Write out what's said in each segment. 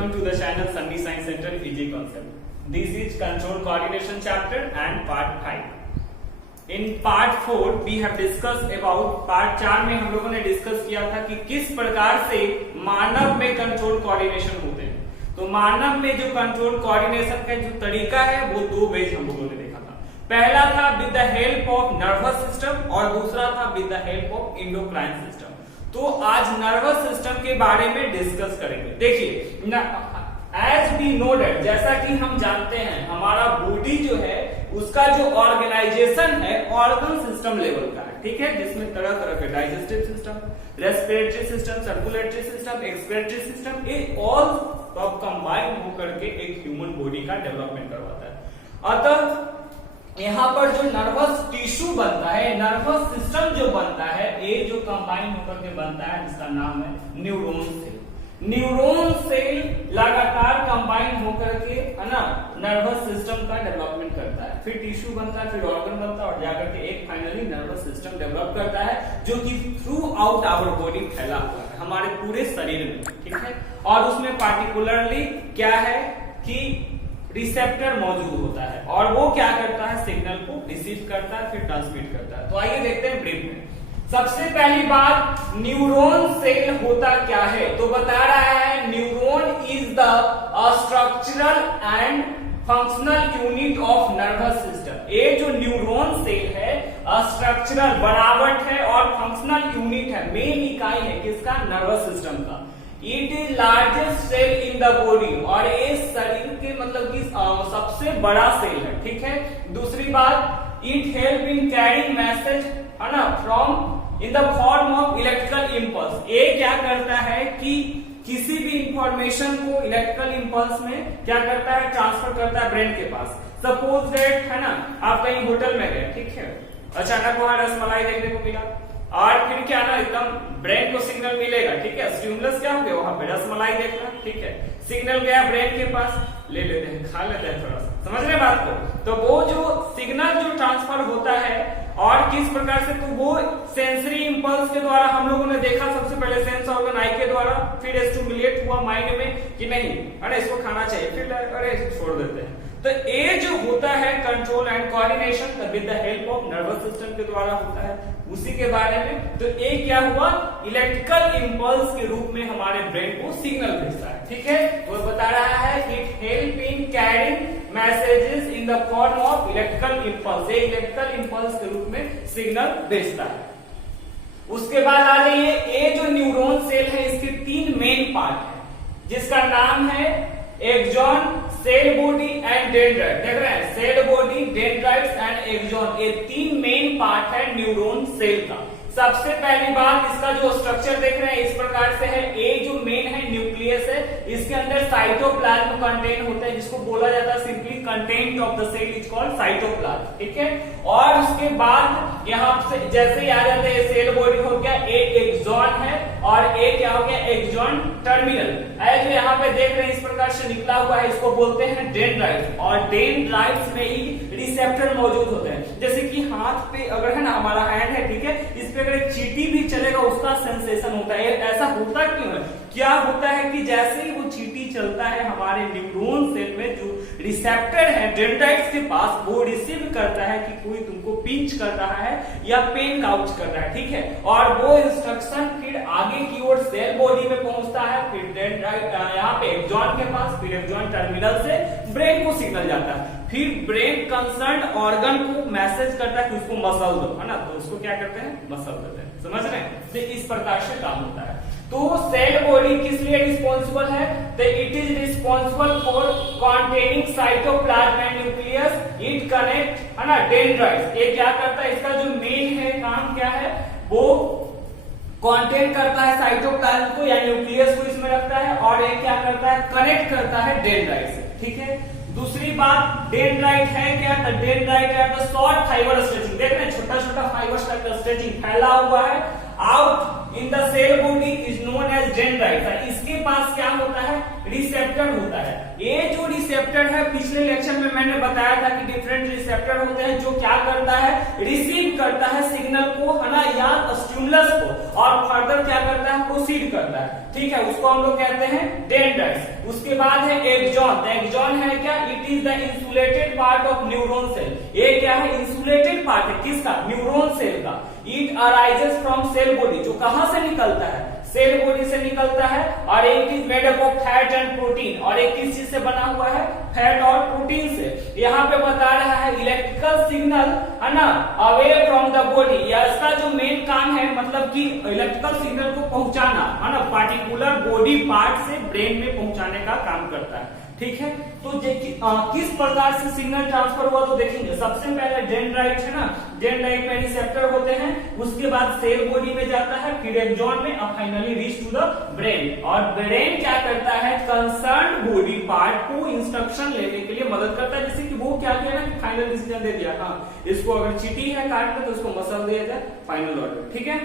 Welcome to the channel Sunny Science Center Easy Concept. This is Control Coordination chapter and part 5. In part 4 we have discussed about part 4 में हम लोगों ने discuss किया था कि किस प्रकार से मानव में कंट्रोल कोऑर्डिनेशन होते हैं। तो मानव में जो कंट्रोल कोऑर्डिनेशन का जो तरीका है वो दो वेज हम लोगों ने देखा था। पहला था with the help of nervous system और दूसरा था with the help of endocrine system. तो आज नर्वस सिस्टम के बारे में डिस्कस करेंगे। देखिए एज वी नो डेट, जैसा कि हम जानते हैं हमारा बॉडी जो है उसका जो ऑर्गेनाइजेशन है ऑर्गन सिस्टम लेवल का है, ठीक है, जिसमें तरह तरह के digestive system, respiratory system, circulatory system, excretory system, ये ऑल सब कंबाइन होकर के एक ह्यूमन बॉडी का डेवलपमेंट करवाता है। अतः यहाँ पर जो नर्वस टिश्यू बनता है, नर्वस सिस्टम जो बनता है, ये जो कंबाइन होकर के बनता है जिसका नाम है न्यूरॉन सेल। न्यूरॉन सेल लगातार कंबाइन होकर के है ना नर्वस सिस्टम का डेवलपमेंट करता है, फिर टिश्यू बनता है, फिर ऑर्गन बनता है और जाकर के एक फाइनली नर्वस सिस्टम डेवलप करता है जो कि थ्रू आउट आवर बॉडी फैला हुआ है हमारे पूरे शरीर में, ठीक है। और उसमें पार्टिकुलरली क्या है कि रिसेप्टर मौजूद होता है और वो क्या करता है, सिग्नल को रिसीव करता है फिर ट्रांसमिट करता है। तो आइए देखते हैं ब्रीफ में। सबसे पहली बात, न्यूरॉन सेल होता क्या है, तो बता रहा है neuron is the structural and functional unit of nervous system. ये जो न्यूरॉन सेल है स्ट्रक्चरल बनावट है और फंक्शनल यूनिट है, मेन इकाई है किसका, नर्वस सिस्टम का। It is largest cell in the body, और ये शरीर के मतलब कि सबसे बड़ा सेल है, ठीक है। दूसरी बात, it help in carrying message है ना from in the form of electrical impulse. ये क्या करता है कि किसी भी इंफॉर्मेशन को इलेक्ट्रिकल इम्पल्स में क्या करता है, ट्रांसफर करता है ब्रेन के पास। सपोज दैट है ना आप कहीं होटल में गए, ठीक है, अचानक वहां रसमलाई देखने को मिला और फिर क्या ना एकदम ब्रेन को सिग्नल मिलेगा, ठीक है, स्टिमुलस क्या हो गया, वहां पे रसमलाई देखना, ठीक है, सिग्नल गया ब्रेन के पास, ले लेते हैं, खा लेते हैं थोड़ा सा, समझ रहे बात को। तो वो जो सिग्नल जो ट्रांसफर होता है और किस प्रकार से, तो वो सेंसरी इंपल्स के द्वारा हम लोगों ने देखा सबसे पहले सेंस ऑर्गन आई के द्वारा, फिर स्टिमुलेट हुआ माइंड में कि नहीं अरे इसको खाना चाहिए, फिर अरे छोड़ देते हैं। तो ये जो होता है control and coordination with the help of nervous system के द्वारा होता है, उसी के बारे में। तो ये क्या हुआ, इलेक्ट्रिकल इंपल्स के रूप में हमारे ब्रेन को सिग्नल भेजता है, ठीक है। वो बता रहा है it help in carrying messages in the form of electrical impulse, ये इलेक्ट्रिकल इंपल्स के रूप में सिग्नल भेजता है। उसके बाद आ जाइए, ये जो न्यूरॉन सेल है इसके तीन मेन पार्ट है जिसका नाम है axon, cell body and dendrite. देख रहे हैं, cell body, dendrites and axon, ये तीन मेन पार्ट है न्यूरॉन सेल का। सबसे पहली बात, इसका जो स्ट्रक्चर देख रहे हैं इस प्रकार से है। ए जो मेन है न्यूक्लियस है, इसके अंदर साइटोप्लाज्म कंटेन होता है जिसको बोला जाता है simply content of the cell is called cytoplasm, ठीक है। और उसके बाद यहाँ से जैसे ही आ जाते हैं, सेल बॉडी हो गया, एक एक्सॉन है और एक क्या हो गया, एक्सॉन टर्मिनल। जो यहाँ पे देख रहे हैं इस प्रकार से निकला हुआ है, इसको बोलते हैं डेंड्राइट, और डेंड्राइट्स में ही रिसेप्टर मौजूद होते हैं। जैसे कि हाथ पे अगर है ना हमारा हैंड है, ठीक है, इस पे अगर एक चींटी भी चलेगा उसका सेंसेशन होता है। ऐसा होता क्यों है, क्या होता है कि जैसे ही वो चींटी चलता है हमारे न्यूरॉन सेल में जो रिसेप्टर है डेंड्राइट्स के पास, वो रिसीव करता है कि कोई तुमको पिंच कर रहा है या पेन काउच कर रहा है, ठीक है। और वो इंस्ट्रक्शन फिर आगे की ओर सेल बॉडी में पहुंचता है, फिर डेंड्राइट यहाँ पे एक्सॉन के पास, फिर एक्सॉन टर्मिनल से ब्रेन को सिग्नल जाता है, फिर ब्रेन कंसर्न ऑर्गन को मैसेज करता है कि उसको मसल दो, है ना, तो उसको क्या करते हैं, मसल देते हैं, समझ रहे हैं। तो इस प्रकार से काम होता है। तो सेल बॉडी किस लिए रिस्पॉन्सिबल है, तो it is responsible for containing cytoplasm and nucleus, it connect है ना डेंड्राइट्स। ये क्या करता है, इसका जो मेन है काम क्या है, वो कॉन्टेन करता है साइटोप्लाज्म को या न्यूक्लियस को इसमें रखता है, और ये क्या करता है, कनेक्ट करता है डेंड्राइट से, ठीक है। दूसरी बात, डेंड्राइट है क्या, तो डेंड्राइट है तो शॉर्ट फाइबर स्ट्रेचिंग, देख रहे हैं छोटा छोटा फाइबर का स्ट्रेचिंग फैला हुआ है out in the cell body is known as dendrite. इसके पास क्या होता है, रिसेप्टर होता है। ये जो रिसेप्टर है, पिछले लेक्चर में मैंने बताया था कि डिफरेंट रिसेप्टर होते हैं जो क्या करता है, रिसीव करता है सिग्नल को, है ना, या स्टिमुलस को, और फर्दर क्या करता है, प्रोसीड करता है। ठीक है, उसको हम लोग कहते हैं डेंड्राइट्स। उसके बाद है एक्सॉन। एक्सॉन है क्या, it is the insulated part of neuron cell. ये क्या है, इंसुलेटेड पार्ट है, किसका, न्यूरॉन सेल का। It arises from cell body, जो कहां से निकलता है, सेल बॉडी से निकलता है, और एक is made up of fat and protein, और एक किस चीज से बना हुआ है, फैट और प्रोटीन से। यहाँ पे बता रहा है इलेक्ट्रिकल सिग्नल, है ना, अवे फ्रॉम द बॉडी। इसका जो मेन काम है, मतलब कि इलेक्ट्रिकल सिग्नल को पहुंचाना, है ना, पार्टिकुलर बॉडी पार्ट से ब्रेन में पहुंचाने का काम करता है। ठीक है, तो किस प्रकार से सिग्नल ट्रांसफर हुआ तो देखेंगे। सबसे पहले डेंड्राइट है ना, डेंड्राइट में रिसेप्टर होते हैं, उसके बाद सेल बॉडी में जाता है, फिर एक्सॉन में, और finally reach to the brain. और ब्रेन क्या करता है, कंसर्न बॉडी पार्ट को इंस्ट्रक्शन लेने के लिए मदद करता है। जैसे कि वो क्या किया ना, फाइनल डिसीजन दे दिया, हाँ इसको अगर चीटी है काट में तो उसको मसल दिया जाए, फाइनल ऑर्डर। ठीक है,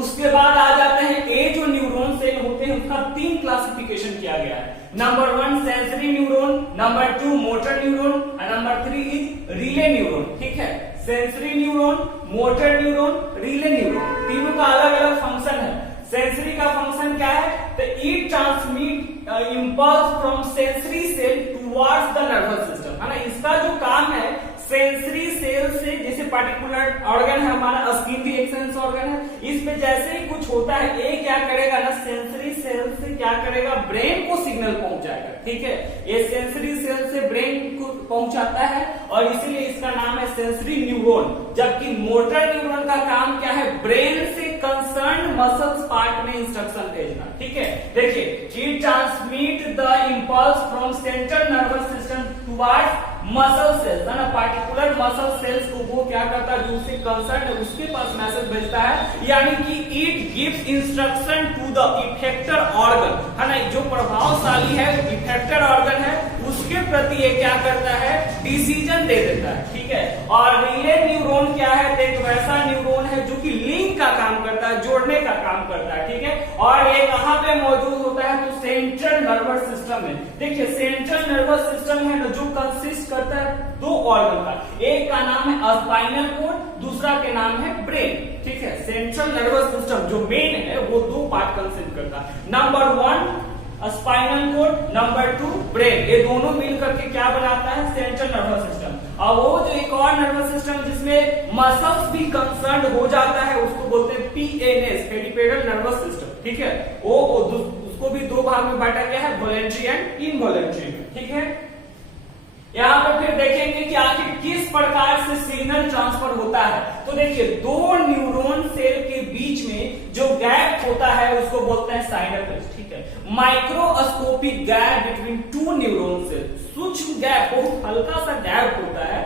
उसके बाद आ जाते हैं, ये जो न्यूरॉन सेल होते हैं उसका 3 क्लासिफिकेशन किया गया है। Number 1 sensory neuron, number 2 motor neuron, और नंबर 3 इज रिले न्यूरॉन। ठीक है, sensory neuron, motor neuron, relay neuron, तीनों का अलग अलग फंक्शन है। सेंसरी का फंक्शन क्या है, तो it transmit impulse from sensory cell towards the nervous system, है ना। इसका जो काम है, सेंसरी सेल से, जैसे पार्टिकुलर ऑर्गन है हमारा, स्किन भी एक सेंस ऑर्गन है, इसमें जैसे ही कुछ होता है, ये क्या करेगा ना, सेंसरी सेल से क्या करेगा, ब्रेन को सिग्नल पहुंचाएगा। ठीक है, ये सेंसरी सेल से ब्रेन को पहुंचाता है, और इसीलिए इसका नाम है सेंसरी न्यूरॉन। जबकि मोटर न्यूरॉन का काम क्या है, ब्रेन से कंसर्न मसल्स पार्ट में इंस्ट्रक्शन भेजना। ठीक है, देखिए, it transmit the impulse from central nervous system towards muscle cells, है ना, पार्टिकुलर मसल सेल्स को वो क्या करता है, जो उससे कंसर्न है उसके पास मैसेज भेजता है। यानी कि it gives instruction to the effector organ, है ना, जो प्रभावशाली है इफेक्टर ऑर्गन है, उसके प्रति ये क्या करता है, डिसीजन दे देता है। ठीक है, और रिले न्यूरॉन क्या है, एक वैसा न्यूरॉन है जो कि लिंक का काम करता है, जोड़ने का काम करता है। ठीक है, और ये कहां पे मौजूद होता है, तो सेंट्रल नर्वस सिस्टम में। देखिए, सेंट्रल नर्वस सिस्टम है ना, जो कंसिस्ट करता है 2 ऑर्गन का, एक का नाम है स्पाइनल कॉर्ड, दूसरा के नाम है ब्रेन। ठीक है, सेंट्रल नर्वस सिस्टम जो मेन है वो 2 पार्ट कंसिस्ट करता है। Number 1 spinal cord, number 2 brain, ये दोनों मिलकर के क्या बनाता है, सेंट्रल नर्वस सिस्टम। और वो जो एक और नर्वस सिस्टम जिसमें मसल्स भी कंसर्न हो जाता है, उसको बोलते हैं PNS, पेरिफेरल नर्वस सिस्टम। ठीक है, वो उसको भी 2 भाग में बांटा गया है, वॉलेंट्री एंड इनवॉलेंट्री। ठीक है, यहाँ पर फिर देखेंगे कि आखिर किस प्रकार से सिग्नल ट्रांसफर होता है। तो देखिए, 2 न्यूरॉन सेल के बीच में जो गैप होता है उसको बोलते हैं साइनेप्स। ठीक है, microscopic gap between 2 neuron cell, सूक्ष्म गैप, बहुत हल्का सा गैप होता है,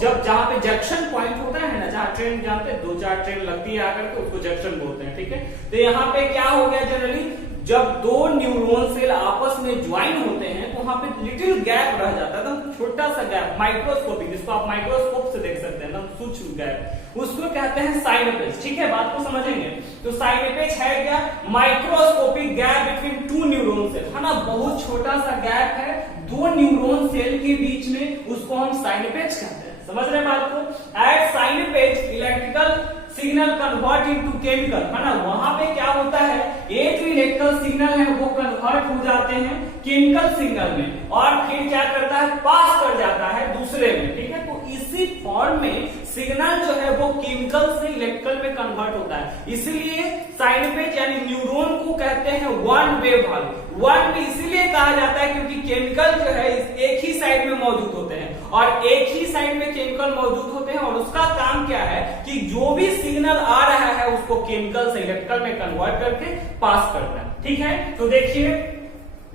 जब जहां पे जंक्शन पॉइंट होता है ना, जहां ट्रेन जानते हैं 2-4 ट्रेन लगती है आकर के, उसको जंक्शन बोलते हैं। ठीक है, तो यहाँ पे क्या हो गया, जनरली जब 2 न्यूरॉन सेल आपस में ज्वाइन होते हैं तो वहां पे लिटिल गैप रह जाता है, एकदम छोटा सा गैप, माइक्रोस्कोपिक, जिसको आप माइक्रोस्कोप से देख सकते हैं, एकदम सूक्ष्म गैप, उसको कहते हैं साइनेप्स। ठीक है, बात को समझेंगे। तो साइनेप्स है क्या, microscopic gap between 2 neuron cell, है ना, बहुत छोटा सा गैप है 2 न्यूरॉन सेल के बीच में, उसको हम साइनेप्स कहते हैं। समझ रहे हैं बात को। At synapse electrical signal convert into chemical, है ना, वहां पे क्या होता है, ये जो इलेक्ट्रिकल सिग्नल है वो कन्वर्ट हो जाते हैं केमिकल सिग्नल में, और फिर क्या करता है, पास कर जाता है दूसरे में। ठीक है, तो इसी फॉर्म में सिग्नल जो है वो केमिकल से इलेक्ट्रिकल में कन्वर्ट होता है। इसलिए साइनेप्स यानी न्यूरॉन को कहते हैं one way valve. One way इसीलिए कहा जाता है क्योंकि केमिकल जो है एक ही साइड में मौजूद होते हैं, और एक ही साइड में केमिकल मौजूद होते हैं, और उसका काम क्या है कि जो भी सिग्नल आ रहा है उसको केमिकल से इलेक्ट्रिकल में कन्वर्ट करके पास करना है। ठीक है, तो देखिए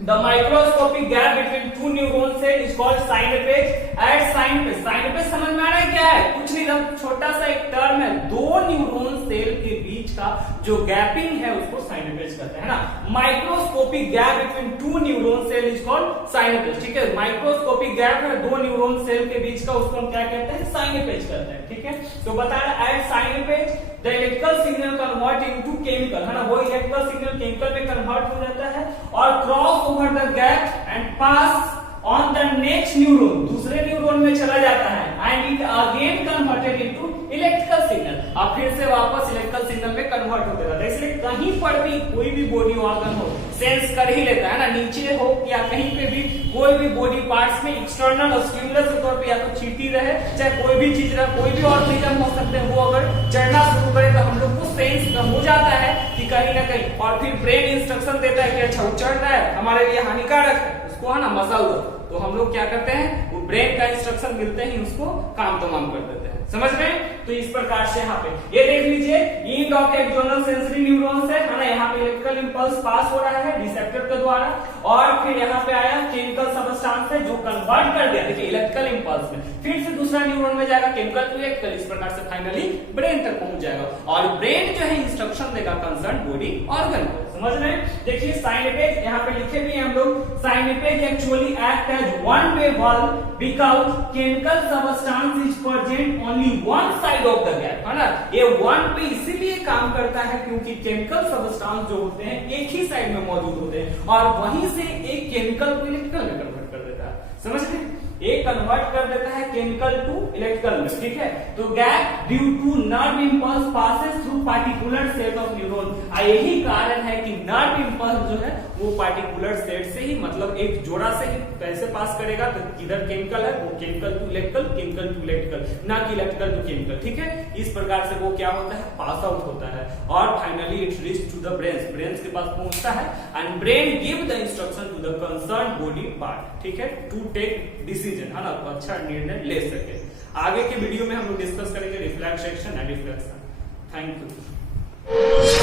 The microscopic gap between two neuron cell is called synapse. At synapse, synapse समझ में आ रहा है क्या है? कुछ नहीं, छोटा सा एक टर्म है, दो न्यूरॉन सेल के बीच का जो गैपिंग है उसको साइनेपेज कहते हैं ना। Microscopic gap between two neuron cell is called synapse, ठीक है। माइक्रोस्कोपिक गैप है दो न्यूरॉन सेल के बीच का, उसको हम क्या कहते हैं? साइनेपेज कहते हैं, ठीक है। तो बता रहा है at synapse the electrical signal convert into chemical, है ना, वो इलेक्ट्रिकल सिग्नल केमिकल में कन्वर्ट हो जाता है और cross over the gap and pass on the next neuron, दूसरे न्यूरॉन में चला जाता है and it again converted into electrical signal, अब फिर से वापस इलेक्ट्रिकल सिग्नल में कन्वर्ट होते रहता है। इसलिए कहीं पर भी कोई भी बॉडी ऑर्गन हो सेंस कर ही लेता है ना, नीचे हो या कहीं पे भी कोई भी बॉडी पार्ट्स में एक्सटर्नल और स्टिमुलस के तौर पे या तो चींटी रहे, चाहे कोई भी चीज रहे, कोई भी ऑर्गेनिज्म हो सकते हैं, वो अगर चढ़ना शुरू करे तो हम लोग को सेंस हो जाता है कि कहीं ना कहीं, और फिर ब्रेन इंस्ट्रक्शन देता है कि अच्छा वो चढ़ रहा है, हमारे लिए हानिकारक है, उसको है ना मसल दो, तो हम लोग क्या करते हैं, वो ब्रेन का इंस्ट्रक्शन मिलते ही उसको काम तमाम कर देते हैं, समझ रहे हैं। तो इस प्रकार से यहाँ पे ये देख लीजिए, end of axonal sensory neurons है ना, यहाँ पे इलेक्ट्रिकल इंपल्स पास हो रहा है रिसेप्टर के द्वारा, और फिर यहाँ पे आया केमिकल सबस्टेंस है जो कन्वर्ट कर दिया, देखिए इलेक्ट्रिकल इंपल्स में, फिर से दूसरा न्यूरॉन में जाएगा केमिकल टू इलेक्ट्रिकल, इस प्रकार से फाइनली ब्रेन तक पहुंच जाएगा, और ब्रेन जो है इंस्ट्रक्शन देगा कंसर्न बॉडी ऑर्गन को, समझ रहे हैं। देखिए साइनेपेज यहाँ पे लिखे भी हैं हम लोग, synapse actually act as one way valve because chemical substance is present only one side of the gap, है ना, ये वन पे इसीलिए काम करता है क्योंकि केमिकल सबस्टेंस जो होते हैं एक ही साइड में मौजूद होते हैं, और वहीं से एक केमिकल को इलेक्ट्रिकल में कन्वर्ट कर देता है, समझ रहे हैं, एक कन्वर्ट कर देता है केमिकल टू इलेक्ट्रिकल में, ठीक है। तो gap due to nerve impulse passes through particular set of neuron, यही कारण है कि नर्व इंपल्स जो है वो पार्टिकुलर सेट से ही, मतलब एक जोड़ा से ही कैसे पास करेगा, तो किधर केमिकल है वो chemical to electrical, chemical to electrical, ना कि इलेक्ट्रिकल टू केमिकल, ठीक है। इस प्रकार से वो क्या होता है, पास आउट होता है, और finally it reach to the brain, brain के पास पहुंचता है, and brain give the instruction to the concern body part, ठीक है, टू टेक डिसीजन, है ना, तो अच्छा निर्णय ले सके। आगे के वीडियो में हम लोग डिस्कस करेंगे reflex action and reflection. Thank you.